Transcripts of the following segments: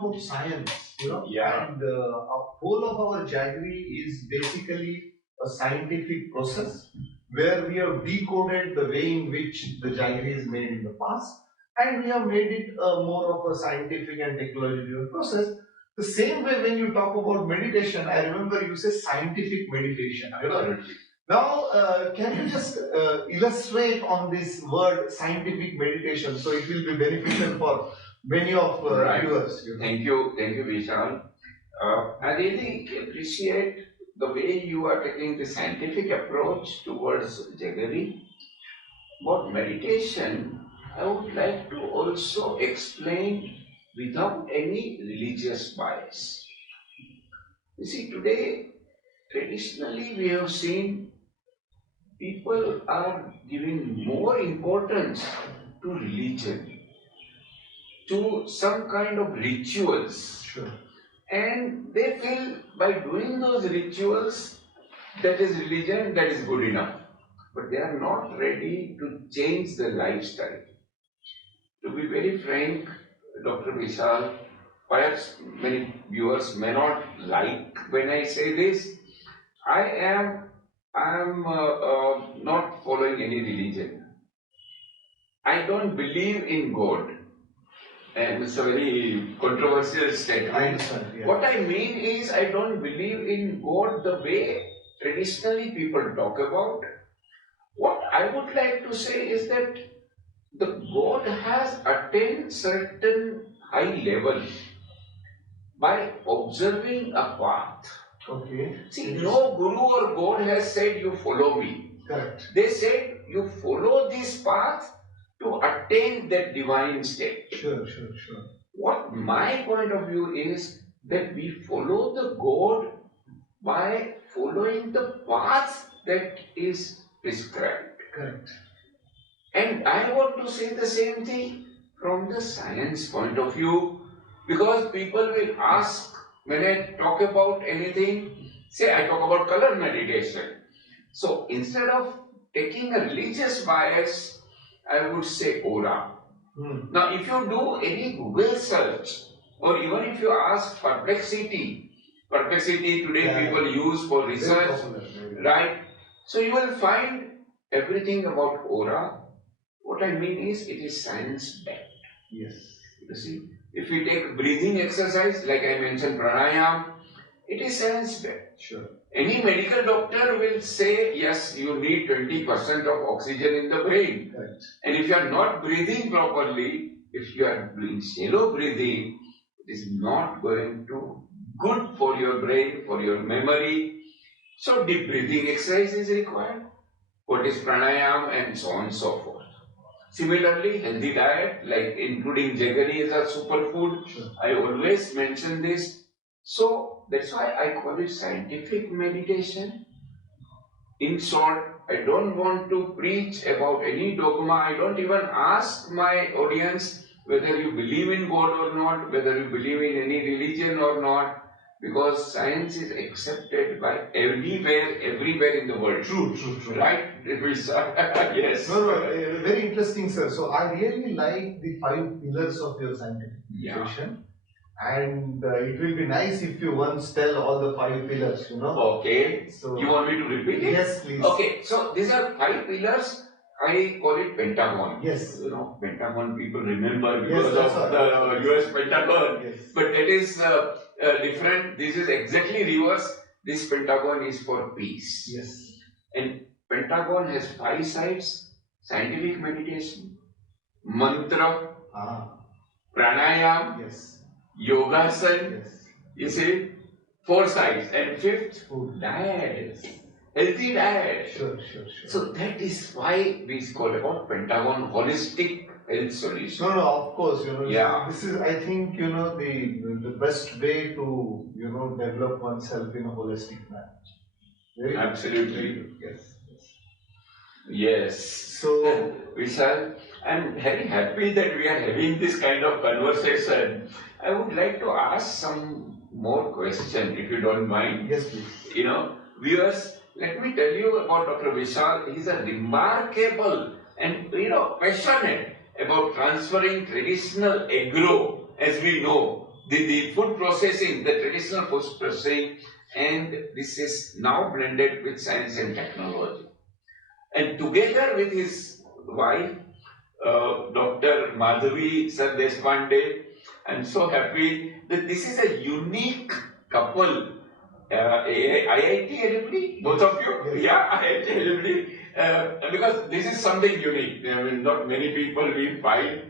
about science, Yeah. and a whole of our jaggery is basically a scientific process where we have decoded the way in which the jaggery is made in the past, and we have made it more of a scientific and technological process. The same way when you talk about meditation, I remember you say scientific meditation. Absolutely. Now, can you just illustrate on this word scientific meditation so it will be beneficial for many of Right. viewers? Thank you, Vishal. I really appreciate the way you are taking the scientific approach towards jaggery. About meditation, I would like to also explain without any religious bias. You see, today, traditionally, we have seen people are giving more importance to religion, to some kind of rituals. Sure. And they feel by doing those rituals, that is religion, that is good enough. But they are not ready to change the lifestyle. To be very frank, Dr. Vishal, perhaps many viewers may not like when I say this. I am not following any religion. I don't believe in God. And it's a very controversial statement. I understand, yeah. What I mean is, I don't believe in God the way traditionally people talk about. What I would like to say is that the God has attained certain high level by observing a path. Okay. See, no guru or God has said you follow me. Correct. They said you follow this path to attain that divine state. Sure. What my point of view is that we follow the God by following the path that is prescribed. Correct. And I want to say the same thing from the science point of view, because people will ask when I talk about anything, say I talk about color meditation. So instead of taking a religious bias, I would say aura. Now, if you do any Google search, or even if you ask perplexity today people use for research, right? So you will find everything about aura. What I mean is, it is science-backed. Yes. You see, if we take breathing exercise, like I mentioned, pranayama, it is science-backed. Sure. Any medical doctor will say, yes, you need 20% of oxygen in the brain. Right. And if you are not breathing properly, if you are doing shallow breathing, it is not going to good for your brain, for your memory. So deep breathing exercise is required. What is pranayama and so on and so forth. Similarly, healthy diet, like including jaggery as a superfood. Sure. I always mention this. So that's why I call it scientific meditation. In short, I don't want to preach about any dogma. I don't even ask my audience whether you believe in God or not, whether you believe in any religion or not, because science is accepted by everywhere in the world. True. Right? Yes. No, very interesting, sir. So I really like the 5 pillars of your scientific meditation. And it will be nice if you once tell all the 5 pillars, Okay. So you want me to repeat it? Yes, please. Okay. So these are 5 pillars. I call it Pentagon. Yes. Pentagon people remember because Yes, of the US Pentagon. Yes. But it is different. This is exactly reverse. This Pentagon is for peace. Yes. And Pentagon has 5 sides: scientific meditation, mantra, pranayama, Yes. yogasana. Yes. You see, 4 sides. And 5th, Food. diet. Healthy diet. Sure. So that is why we call about Pentagon holistic health solution. No, of course, Yeah. This is, I think, the best way to, develop oneself in a holistic manner. Very Absolutely. good. Yes. Yes. So, Vishal, I'm very happy that we are having this kind of conversation. I would like to ask some more question, if you don't mind. yes, please. Viewers, let me tell you about Dr. Vishal. He's a remarkable and passionate about transferring traditional agro, as we know, the food processing, the traditional food processing, and this is now blended with science and technology. And together with his wife, Dr. Madhavi Sir Deshpande, I'm so happy that this is a unique couple. IIT LMD, both of you? Yeah, IIT LMD. Because this is something unique. I mean, not many people will find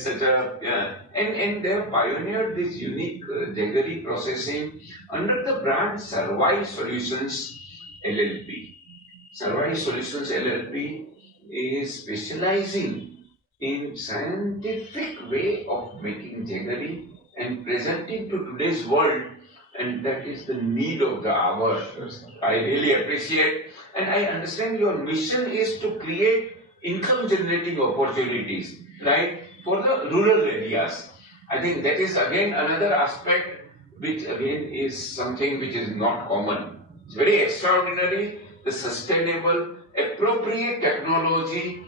such a. And they have pioneered this unique jaggery processing under the brand Survive Solutions LLP. Survive Solutions LLP is specializing in scientific way of making jaggery and presenting to today's world, and that is the need of the hour. I really appreciate, and I understand your mission is to create income generating opportunities, right, for the rural areas. I think that is again another aspect which again is something which is not common. It's very extraordinary, the sustainable, appropriate technology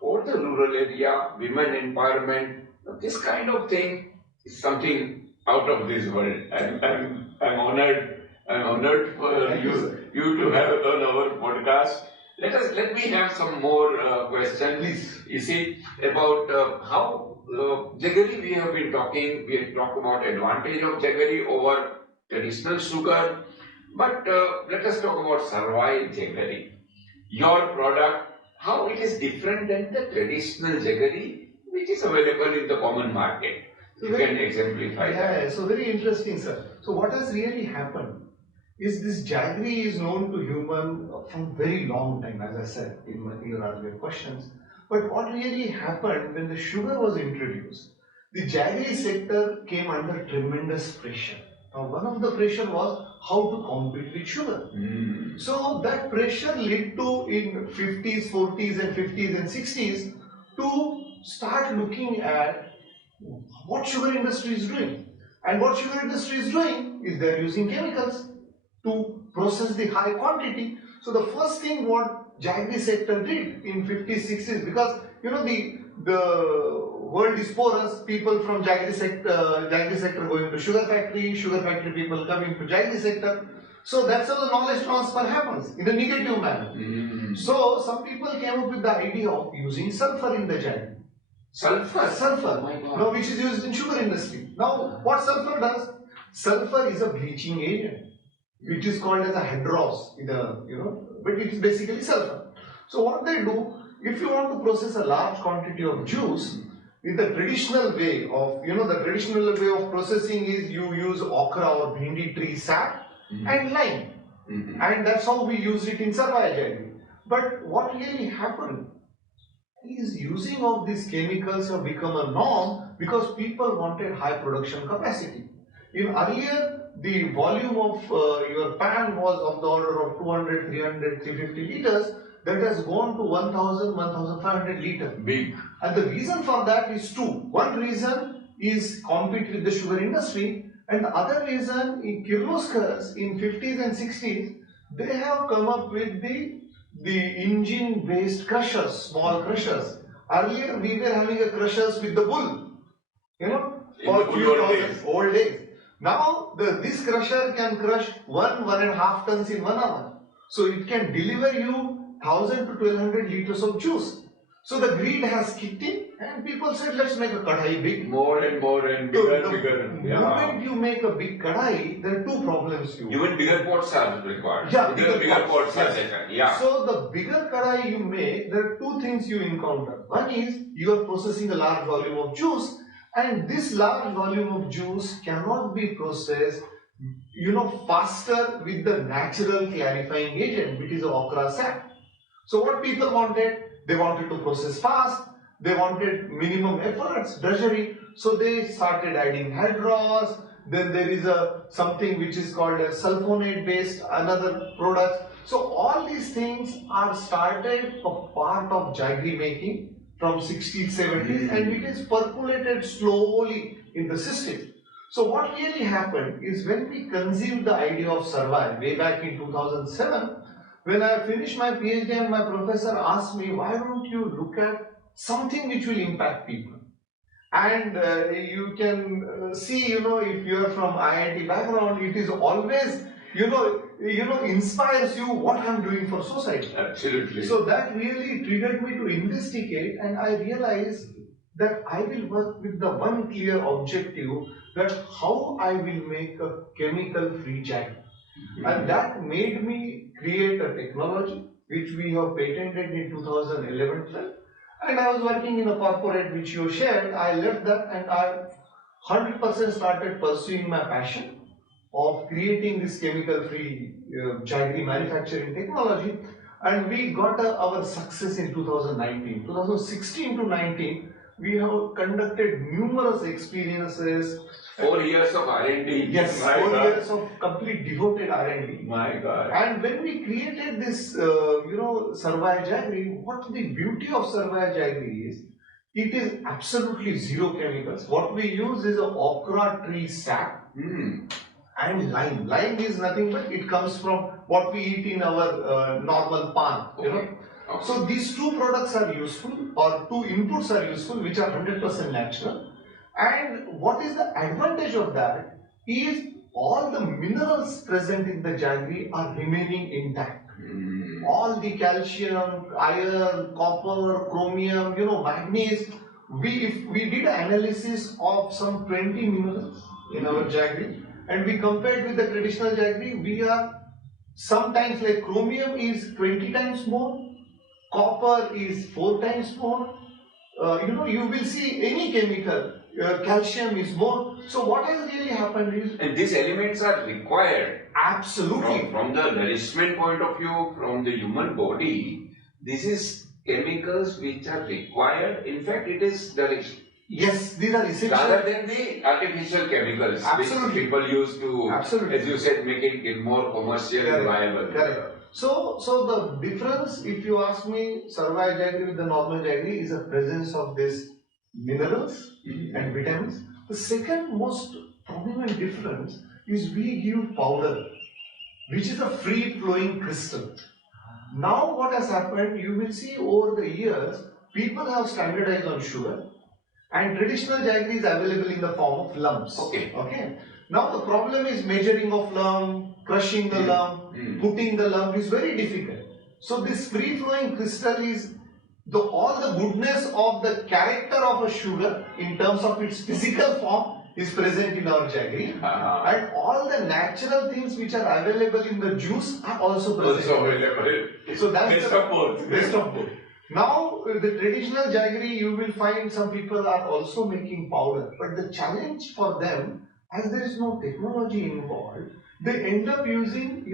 for the rural area, women empowerment. This kind of thing is something out of this world. I'm honored for you to have on our podcast. Let me have some more questions. Please. You see about how jaggery we have been talking. We have talked about advantage of jaggery over traditional sugar. But let us talk about Survive Jaggery. Your product, how it is different than the traditional jaggery which is available in the common market. So You can exemplify that. Yeah, so very interesting, sir. So what has really happened is this jaggery is known to human from very long time, as I said in your earlier questions. But what really happened when the sugar was introduced, the jaggery sector came under tremendous pressure. Now, one of the pressure was how to compete with sugar. So that pressure led to in 50s, 40s and 50s and 60s to start looking at what sugar industry is doing. And what sugar industry is doing is they are using chemicals to process the high quantity. So the first thing what jaggery sector did in 50s, 60s, because you know the world is porous, people from jaggery sector going to sugar factory people coming to jaggery sector. So that's how the knowledge transfer happens in a negative manner. So some people came up with the idea of using sulfur in the jaggery. Sulfur? Sulfur, Oh my God. now which is used in sugar industry. Now what sulfur does? Sulfur is a bleaching agent, which is called as a hydros in the, but it is basically sulfur. So what they do, if you want to process a large quantity of juice, in the traditional way of, the traditional way of processing is you use okra or bhindi tree sap and lime. And that's how we use it in Survive Jaggery. But what really happened is using of these chemicals have become a norm because people wanted high production capacity. In earlier, the volume of your pan was of the order of 200, 300, 350 liters. That has gone to 1000, 1500 liters. Big. And the reason for that is two. One reason is compete with the sugar industry, and the other reason in Kirloskars in 50s and 60s, they have come up with the engine based crushers, small crushers. Earlier we were having a crushers with the bull, for few thousand old days. Now this crusher can crush 1.5 tons in 1 hour. So it can deliver you 1000 to 1200 liters of juice. So the greed has kicked in and people said, let's make a kadai big. More and bigger and bigger. The moment you make a big kadai, there are two problems you Even bigger pots are required. Yeah, bigger pots are required. Yeah. So the bigger kadai you make, there are two things you encounter. One is you are processing a large volume of juice, and this large volume of juice cannot be processed faster with the natural clarifying agent, which is the okra sap. So what people wanted, they wanted to process fast, they wanted minimum efforts, drudgery, so they started adding hydros. Then there is something which is called a sulfonate based another product. So all these things are started a part of jaggery making from 60s, 70s, and it is percolated slowly in the system. So what really happened is when we conceived the idea of Survive way back in 2007, when I finished my PhD and my professor asked me, why don't you look at something which will impact people? And you can see, if you are from IIT background, it is always, inspires you what I'm doing for society. Absolutely. So that really triggered me to investigate, and I realized that I will work with the one clear objective, that how I will make a chemical-free jaggery. And that made me create a technology which we have patented in 2011-12. And I was working in a corporate which you shared. I left that and I 100% started pursuing my passion of creating this chemical-free jaggery manufacturing technology. And we got our success in 2019. 2016 to 19, we have conducted numerous experiences. 4 years of R&D. Yes, My 4 years of complete devoted R&D. My God. And when we created this, Sarvaya Jaggery, what the beauty of Sarvaya Jaggery is, it is absolutely zero chemicals. What we use is a okra tree sap and lime. Lime is nothing but it comes from what we eat in our normal pan. Okay. So these two products are useful, or two inputs are useful, which are 100% natural. And what is the advantage of that is all the minerals present in the jaggery are remaining intact. All the calcium, iron, copper, chromium, manganese. If we did analysis of some 20 minerals in our jaggery, and we compared with the traditional jaggery, we are sometimes like chromium is 20 times more, copper is 4 times more. You will see any chemical, calcium is more. So what has really happened is, and these elements are required. Absolutely. From the nourishment point of view, from the human body, this is chemicals which are required. In fact, it is the Yes, these are essential. rather than the artificial chemicals which Absolutely. people use to, Absolutely. as you said, making it more commercial and viable. Correct. So the difference, if you ask me, Sarvaya Jaggery with the normal jaggery is a presence of these minerals and vitamins. The second most prominent difference is we give powder, which is a free flowing crystal. Now what has happened, you will see over the years, people have standardized on sugar, and traditional jaggery is available in the form of lumps. Okay. Now the problem is measuring of lump, crushing the lump, putting the lump is very difficult. So this free flowing crystal is all the goodness of the character of a sugar in terms of its physical form is present in our jaggery, and all the natural things which are available in the juice are also present. Also available. So that's Best the of both. best of both. Now, the traditional jaggery, you will find some people are also making powder, but the challenge for them, as there is no technology involved, they end up using,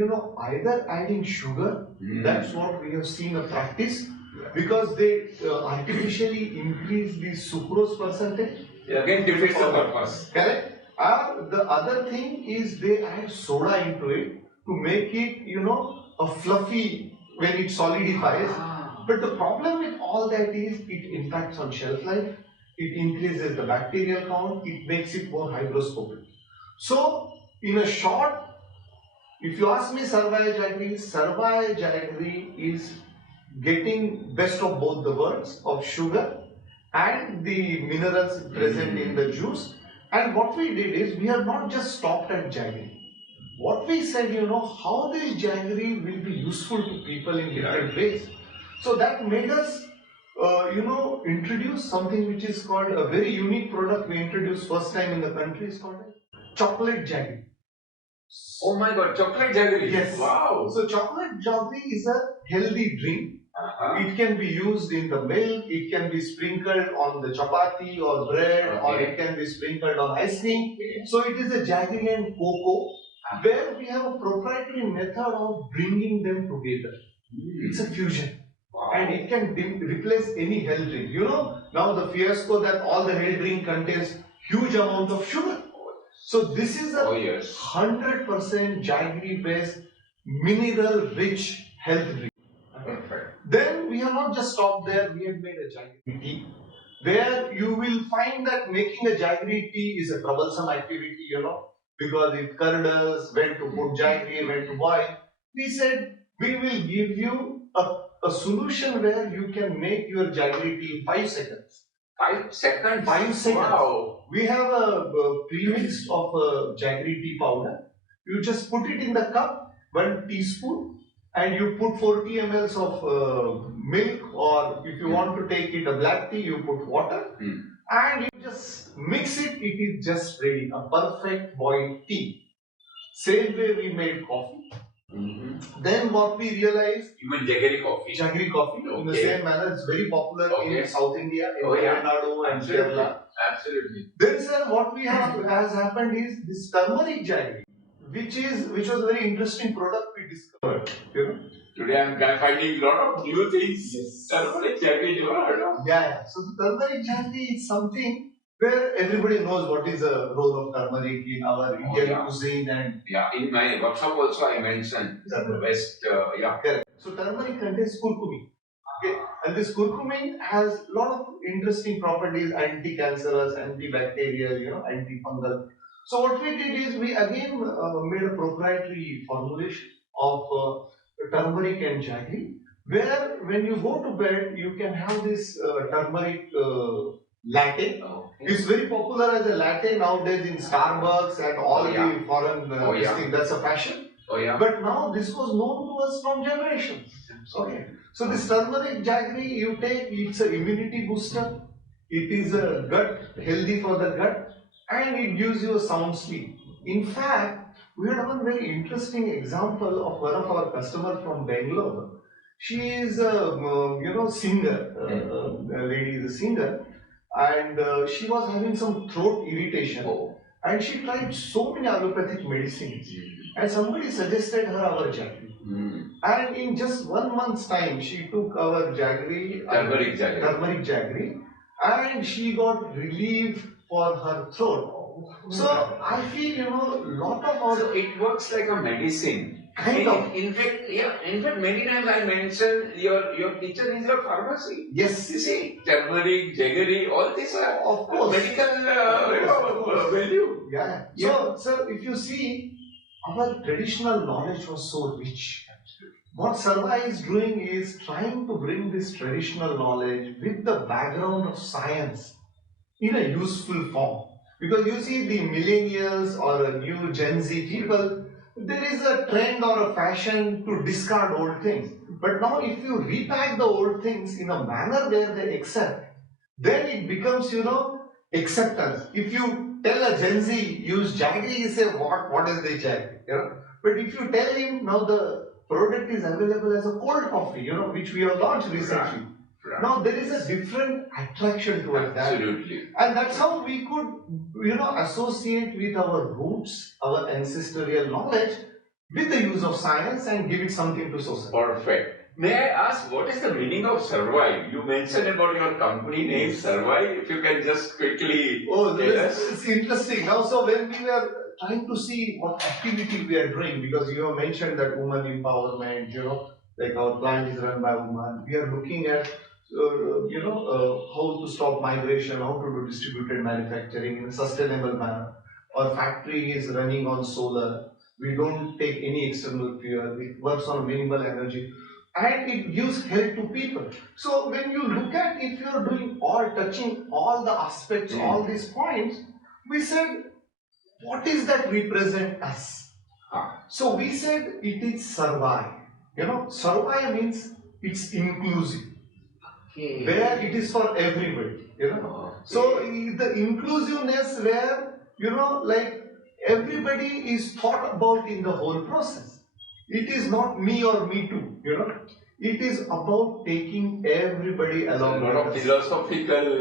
either adding sugar, that's what we have seen a practice, because they artificially increase the sucrose percentage. Again, defeats the purpose. Correct? The other thing is they add soda into it to make it, a fluffy when it solidifies. But the problem with all that is it impacts on shelf life, it increases the bacterial count, it makes it more hygroscopic. So, in a short, if you ask me Sarvaya Jaggery is getting best of both the worlds of sugar and the minerals present in the juice. And what we did is, we have not just stopped at jaggery. What we said, how this jaggery will be useful to people in different ways. So that made us, introduce something which is called a very unique product we introduced first time in the country, is called chocolate jaggery. Oh my God, chocolate jaggery. Yes. Wow. So chocolate jaggery is a healthy drink. It can be used in the milk, it can be sprinkled on the chapati or bread, or it can be sprinkled on ice cream. So it is a jaggery and cocoa, where we have a proprietary method of bringing them together. It's a fusion. Wow. And it can replace any health drink. Now the fiasco that all the health drink contains huge amount of sugar. So this is a 100% jaggery based, mineral rich health drink. Perfect. Then we have not just stopped there, we have made a jaggery tea, where you will find that making a jaggery tea is a troublesome activity, because it curdles, when to put jaggery, when to boil. We said we will give you a solution where you can make your jaggery tea in 5 seconds. 5 seconds. 5 seconds. Wow. We have a premix of jaggery tea powder. You just put it in the cup, 1 teaspoon, and you put 40 ml of milk, or if you want to take it a black tea, you put water, and you just mix it. It is just ready, a perfect boiled tea. Same way we made coffee. Then what we realized, Even jaggery coffee. jaggery coffee in the Okay. same manner, it's very popular in South India, in yeah. Tamil Nadu and Absolutely. Kerala. Absolutely. Then, sir, what we have has happened is this turmeric jaggery, which was a very interesting product we discovered. You know? Today I'm finding a lot of new things. Yes. Turmeric jaggery, you know, I don't know. Yeah. So the turmeric jaggery is something where everybody knows what is the role of turmeric in our Indian yeah. cuisine and Yeah, in my workshop also I mentioned the best, yeah. correct. So turmeric contains curcumin. Okay, and this curcumin has a lot of interesting properties: anti-cancerous, antibacterial, antifungal. So what we did is we again made a proprietary formulation of turmeric and jaggery, where when you go to bed you can have this turmeric latte. Okay. It's very popular as a latte nowadays in Starbucks and all the foreign this thing. That's a fashion. Oh yeah. But now this was known to us from generations. Okay. So this turmeric jaggery you take, it's an immunity booster. It is a healthy for the gut, and it gives you a sound sleep. In fact, we had one very interesting example of one of our customers from Bangalore. She is a singer. A lady is a singer, and she was having some throat irritation. And she tried so many allopathic medicines, and somebody suggested her our jaggery. And in just 1 month's time, she took our jaggery, turmeric jaggery, and she got relief for her throat. So I feel, lot of our. So it works like a medicine. Kind of. In fact, many times I mentioned your teacher is your pharmacy. Yes. You see, turmeric, jaggery, all these are Of course. medical value. Yeah. So, sir, if you see, our traditional knowledge was so rich. What Sarva is doing is trying to bring this traditional knowledge with the background of science in a useful form. Because you see, the millennials or a new Gen Z people, there is a trend or a fashion to discard old things. But now if you repack the old things in a manner where they accept, then it becomes, acceptance. If you tell a Gen Z, use jaggery, he say, what is the jaggery? But if you tell him, now the product is available as a cold coffee, which we have launched recently. Right. Now there is a different attraction towards that. Absolutely. And that's how we could, associate with our roots, our ancestral knowledge, with the use of science and give it something to society. Perfect. May I ask, what is the meaning of survive? You mentioned about your company name, Survive. If you can just quickly tell us. It's interesting. Now, so when we were trying to see what activity we are doing, because you have mentioned that women empowerment, like our plant is run by women. We are looking at, how to stop migration, how to do distributed manufacturing in a sustainable manner. Our factory is running on solar. We don't take any external fuel. It works on minimal energy. And it gives help to people. So when you look at, if you are doing touching all the aspects, all these points, we said, what is that represent us? So we said it is survive. Survive means it's inclusive. Okay. Where it is for everybody. Okay. So the inclusiveness where, like everybody is thought about in the whole process. It is not me or me too, It is about taking everybody along. A lot of philosophical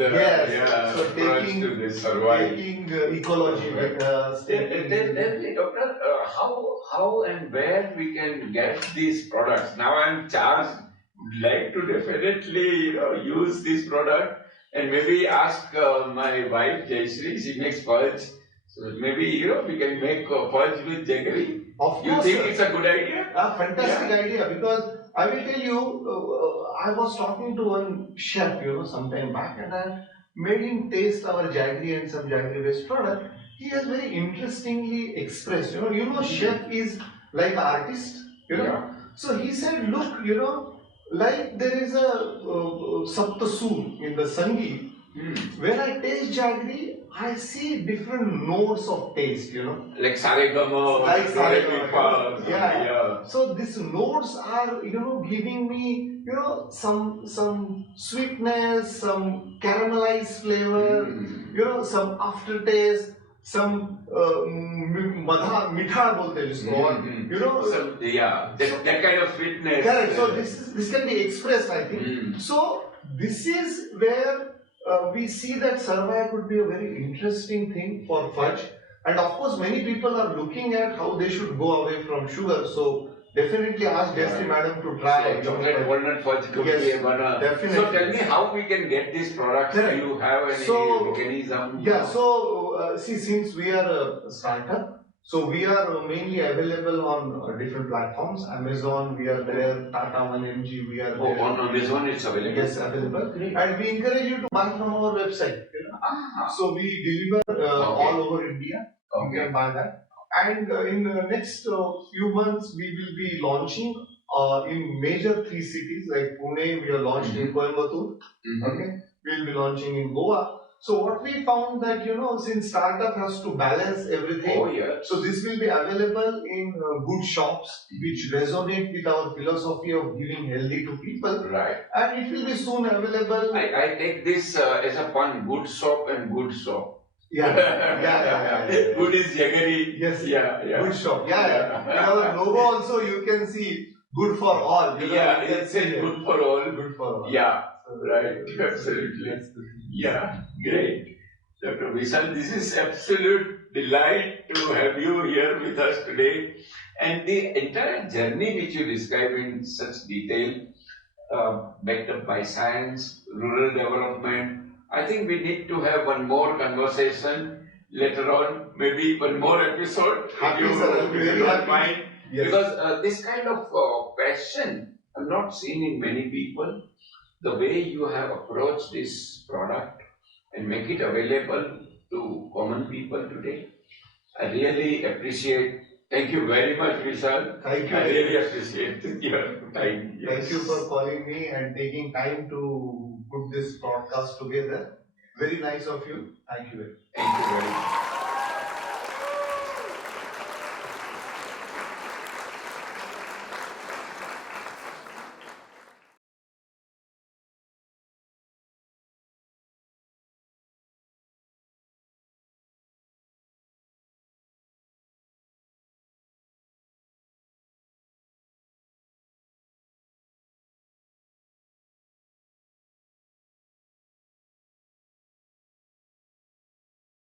so taking to this survive. Taking ecology with us. Tell me, doctor, how and where we can get these products? Now I am charged, would like to definitely use this product and maybe ask my wife Jayashree, she makes purge. So maybe we can make purge with jaggery. Of course, you think it's a good idea? A fantastic idea, because I will tell you, I was talking to one chef, sometime back, and I made him taste our jaggery and some jaggery-based product. He has very interestingly expressed, chef is like an artist, So he said, look, like there is a Saptasur in the Sangeet, When I taste jaggery, I see different notes of taste, Like saregama, Like saregama, Dorepipa, yeah. So these notes are, giving me, some sweetness, some caramelized flavor, some aftertaste, some mitha bolte हैं जिसको, So, that kind of sweetness. Correct. So this can be expressed, I think. So this is where we see that Sarvaya could be a very interesting thing for fudge. And of course, many people are looking at how they should go away from sugar. So definitely ask Jayashree Madam to try. So chocolate walnut fudge could Yes, be one. definitely. So tell me how we can get this product. Do Correct. you have any So, mechanism? Yeah. So see, since we are a startup, so we are mainly available on different platforms. Amazon, we are there. Tata 1mg, we are Oh, there. on Amazon it's available. Yes, available. Great. And we encourage you to buy from our website. So we deliver all over India. You can buy that. And in the next few months, we will be launching in major 3 cities like Pune. We are launched in Coimbatore. Okay, we will be launching in Goa. So what we found that since startup has to balance everything. Oh yeah. So this will be available in good shops which resonate with our philosophy of giving healthy to people. Right. And it will be soon available. I take this as a pun. Good soap and good soap. Yeah. Good is jaggery. Yes. Yeah. Good shop. Yeah. In our logo also you can see good for all. Yeah, it says good for all. Good for all. Yeah. So, Right. Absolutely. Yeah. Great. Dr. Vishal, this is absolute delight to have you here with us today. And the entire journey which you describe in such detail, backed up by science, rural development, I think we need to have one more conversation later on, maybe one more episode. Happy, if sir. I'll be very you don't happy. mind. Yes. Because this kind of passion I'm not seen in many people. The way you have approached this product and make it available to common people today, I really appreciate. Thank you very much, Vishal. Thank you. I really appreciate your time. Thank you for calling me and taking time to put this podcast together. Very nice of you. Thank you very much. Thank you very much.